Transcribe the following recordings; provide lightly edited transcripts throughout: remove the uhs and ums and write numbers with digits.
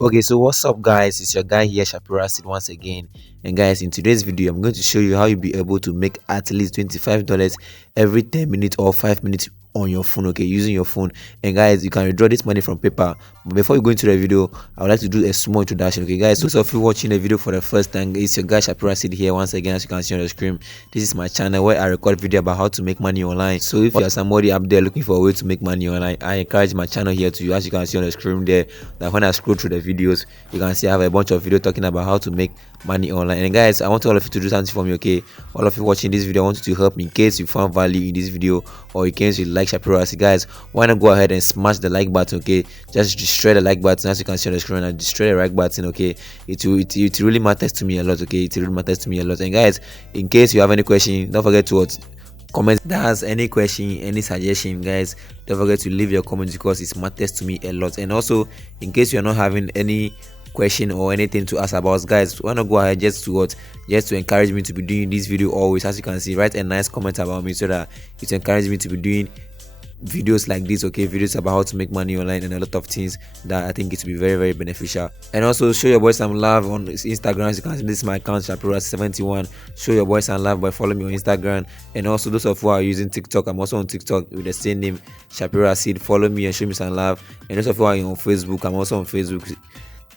Okay, so what's up guys, it's your guy here Shapira Sid once again. And guys, in today's video I'm going to show you how you'll be able to make at least $25 every 10 minutes or 5 minutes on your phone, okay, using your phone. And guys, you can withdraw this money from PayPal. But before you go into the video, I would like to do a small introduction. Okay guys, those of you watching the video for the first time, it's your guy Shapira Sid here once again. As you can see on the screen, this is my channel where I record video about how to make money online. So if you are somebody up there looking for a way to make money online, I encourage my channel here to you. As you can see on the screen there, that when I scroll through the videos, you can see I have a bunch of video talking about how to make money online. And guys, I want all of you to do something for me, okay? All of you watching this video, I want you to help me in case you found value in this video, or in case you like Shapira. Guys, why not go ahead and smash the like button, okay? Just destroy the like button. As you can see on the screen, and destroy the like button, okay? It really matters to me a lot, okay? It really matters to me a lot. And guys, in case you have any question, don't forget to comment. That's any question, any suggestion, guys, don't forget to leave your comments because it matters to me a lot. And also, in case you're not having any question or anything to ask about, guys, why not go ahead just to encourage me to be doing this video always. As you can see, write a nice comment about me so that it encourages me to be doing videos like this, okay? Videos about how to make money online and a lot of things that I think it will be very beneficial. And also show your boy some love on Instagram. As you can see, this is my account Shapira71. Show your boy some love by following me on Instagram. And also those of you who are using TikTok, I'm also on TikTok with the same name, Shapira Sid. Follow me and show me some love. And those of you who are on Facebook, I'm also on Facebook,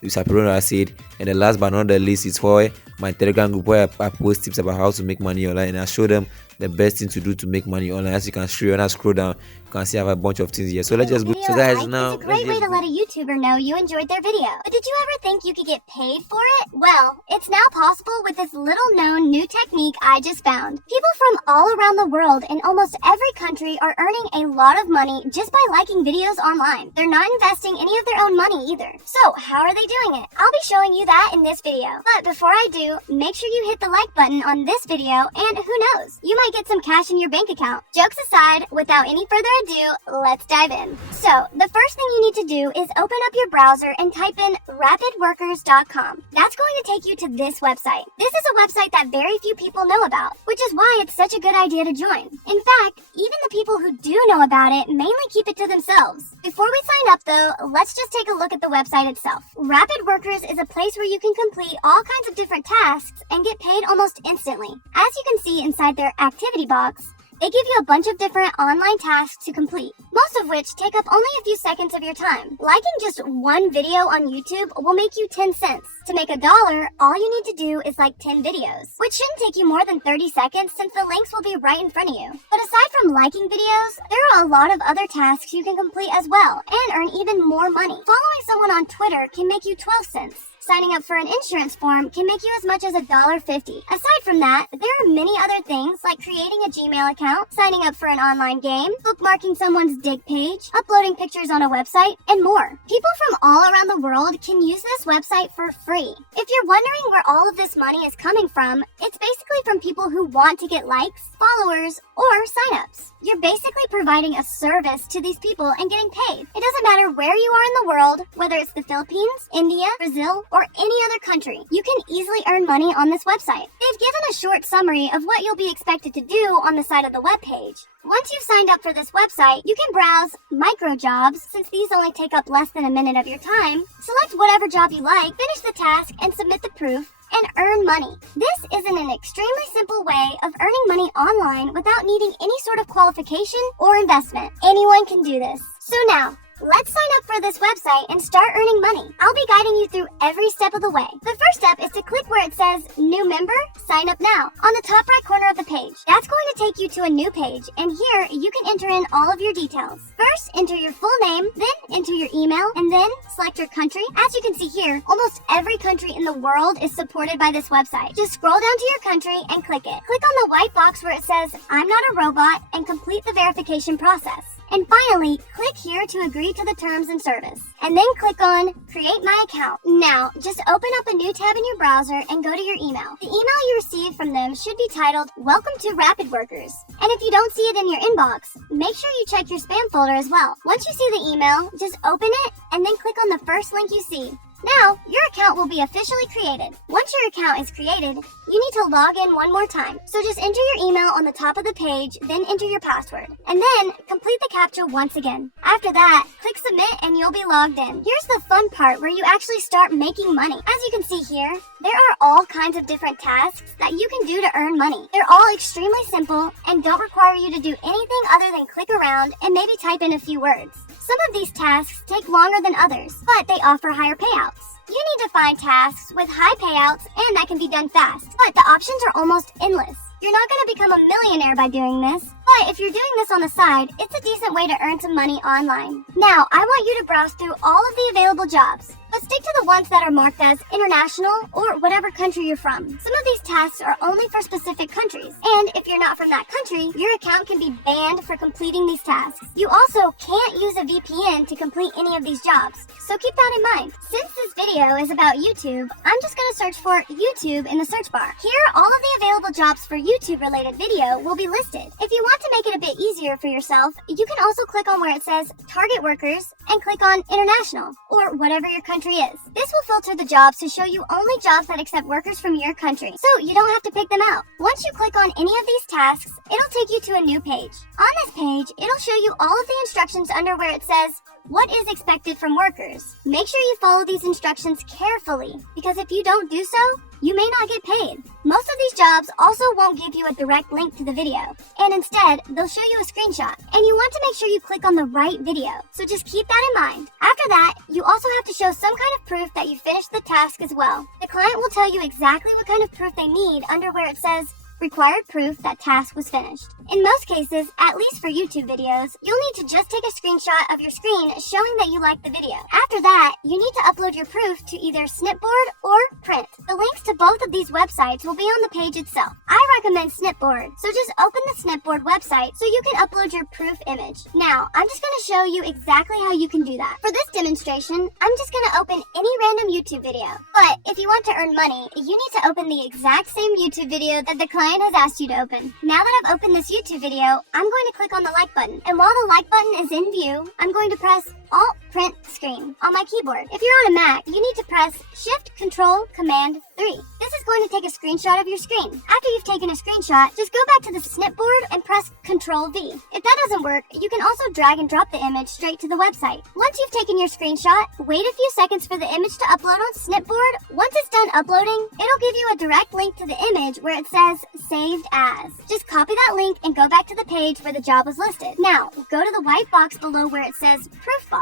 Shapira Sid. And the last but not the least is for my Telegram group where I post tips about how to make money online, and I show them the best thing to do to make money online. As you can see, when I scroll down, you can see I have a bunch of things here. So let's just go. So guys, now it's a great way to let a YouTuber know you enjoyed their video. But did you ever think you could get paid for it? Well, it's now possible with this little known new technique I just found. People from all around the world in almost every country are earning a lot of money just by liking videos online. They're not investing any of their own money either. So how are they doing it? I'll be showing you that in this video. But before I do, make sure you hit the like button on this video, and who knows, you might get some cash in your bank account. Jokes aside, without any further ado, let's dive in. So, the first thing you need to do is open up your browser and type in RapidWorkers.com. That's going to take you to this website. This is a website that very few people know about, which is why it's such a good idea to join. In fact, even the people who do know about it mainly keep it to themselves. Before we sign up though, let's just take a look at the website itself. Rapid Workers is a place where you can complete all kinds of different tasks and get paid almost instantly. As you can see inside their activity box, they give you a bunch of different online tasks to complete, most of which take up only a few seconds of your time. Liking just one video on YouTube will make you 10 cents. To make $1, all you need to do is like 10 videos, which shouldn't take you more than 30 seconds since the links will be right in front of you. But aside from liking videos, there are a lot of other tasks you can complete as well and earn even more money. Following someone on Twitter can make you 12 cents. Signing up for an insurance form can make you as much as $1.50. Aside from that, there are many other things like creating a Gmail account, signing up for an online game, bookmarking someone's dig page, uploading pictures on a website, and more. People from all around the world can use this website for free. If you're wondering where all of this money is coming from, it's basically from people who want to get likes, followers, or signups. You're basically providing a service to these people and getting paid. It doesn't matter where you are in the world, whether it's the Philippines, India, Brazil, or any other country. You can easily earn money on this website. They've given a short summary of what you'll be expected to do on the side of the webpage. Once you've signed up for this website, you can browse micro jobs, since these only take up less than a minute of your time. Select whatever job you like, finish the task, and submit the proof, and earn money. This is an extremely simple way of earning money online without needing any sort of qualification or investment. Anyone can do this. So now, let's sign up for this website and start earning money. I'll be guiding you through every step of the way. The first step is to click where it says New Member, Sign Up Now on the top right corner of the page. That's going to take you to a new page, and here you can enter in all of your details. First, enter your full name, then enter your email, and then select your country. As you can see here, almost every country in the world is supported by this website. Just scroll down to your country and click it. Click on the white box where it says I'm not a robot and complete the verification process. And finally, click here to agree to the terms and service. And then click on Create My Account. Now, just open up a new tab in your browser and go to your email. The email you receive from them should be titled Welcome to Rapid Workers. And if you don't see it in your inbox, make sure you check your spam folder as well. Once you see the email, just open it and then click on the first link you see. Now, your account will be officially created. Once your account is created, you need to log in one more time. So just enter your email on the top of the page, then enter your password. And then complete the CAPTCHA once again. After that, click submit and you'll be logged in. Here's the fun part where you actually start making money. As you can see here, there are all kinds of different tasks that you can do to earn money. They're all extremely simple and don't require you to do anything other than click around and maybe type in a few words. Some of these tasks take longer than others, but they offer higher payouts. You need to find tasks with high payouts and that can be done fast, but the options are almost endless. You're not going to become a millionaire by doing this, but if you're doing this on the side, it's a decent way to earn some money online. Now, I want you to browse through all of the available jobs, but stick to the ones that are marked as international or whatever country you're from. Some of these tasks are only for specific countries, and if you're not from that country, your account can be banned for completing these tasks. You also can't use a VPN to complete any of these jobs, so keep that in mind. Since this video is about YouTube, I'm just going to search for YouTube in the search bar. Here, all of the available jobs for YouTube-related video will be listed. If you want to make it a bit easier for yourself, you can also click on where it says Target Workers and click on International, or whatever your country is. This will filter the jobs to show you only jobs that accept workers from your country, so you don't have to pick them out. Once you click on any of these tasks, it'll take you to a new page. On this page, it'll show you all of the instructions under where it says what is expected from workers. Make sure you follow these instructions carefully, because if you don't do so, you may not get paid. Most of these jobs also won't give you a direct link to the video, and instead, they'll show you a screenshot. And you want to make sure you click on the right video, so just keep that in mind. After that, you also have to show some kind of proof that you finished the task as well. The client will tell you exactly what kind of proof they need under where it says required proof that task was finished. In most cases, at least for YouTube videos, you'll need to just take a screenshot of your screen showing that you liked the video. After that, you need to upload your proof to either Snipboard or Print. The links to both of these websites will be on the page itself. I recommend Snipboard, so just open the Snipboard website so you can upload your proof image. Now, I'm just going to show you exactly how you can do that. For this demonstration, I'm just going to open any random YouTube video. But if you want to earn money, you need to open the exact same YouTube video that the client has asked you to open. Now that I've opened this YouTube video, I'm going to click on the like button. And while the like button is in view, I'm going to press Alt Print Screen on my keyboard. If you're on a Mac, you need to press Shift Control Command 3. This is going to take a screenshot of your screen. After you've taken a screenshot, just go back to the Snipboard and press Control V. If that doesn't work, you can also drag and drop the image straight to the website. Once you've taken your screenshot, wait a few seconds for the image to upload on Snipboard. Once it's done uploading, it'll give you a direct link to the image where it says Saved As. Just copy that link and go back to the page where the job was listed. Now, go to the white box below where it says Proof Box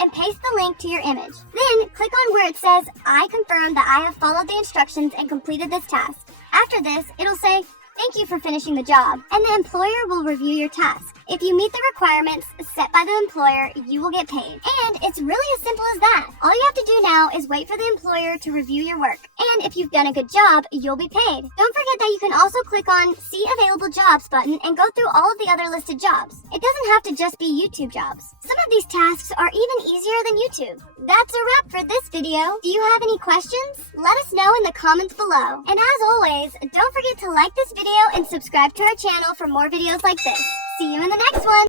and paste the link to your image. Then, click on where it says, I confirm that I have followed the instructions and completed this task. After this, it'll say, thank you for finishing the job, and the employer will review your task. If you meet the requirements set by the employer, you will get paid. And it's really as simple as that. All you have to do now is wait for the employer to review your work. And if you've done a good job, you'll be paid. Don't forget that you can also click on See Available Jobs button and go through all of the other listed jobs. It doesn't have to just be YouTube jobs. Some of these tasks are even easier than YouTube. That's a wrap for this video. Do you have any questions? Let us know in the comments below. And as always, don't forget to like this video and subscribe to our channel for more videos like this. See you in the next one!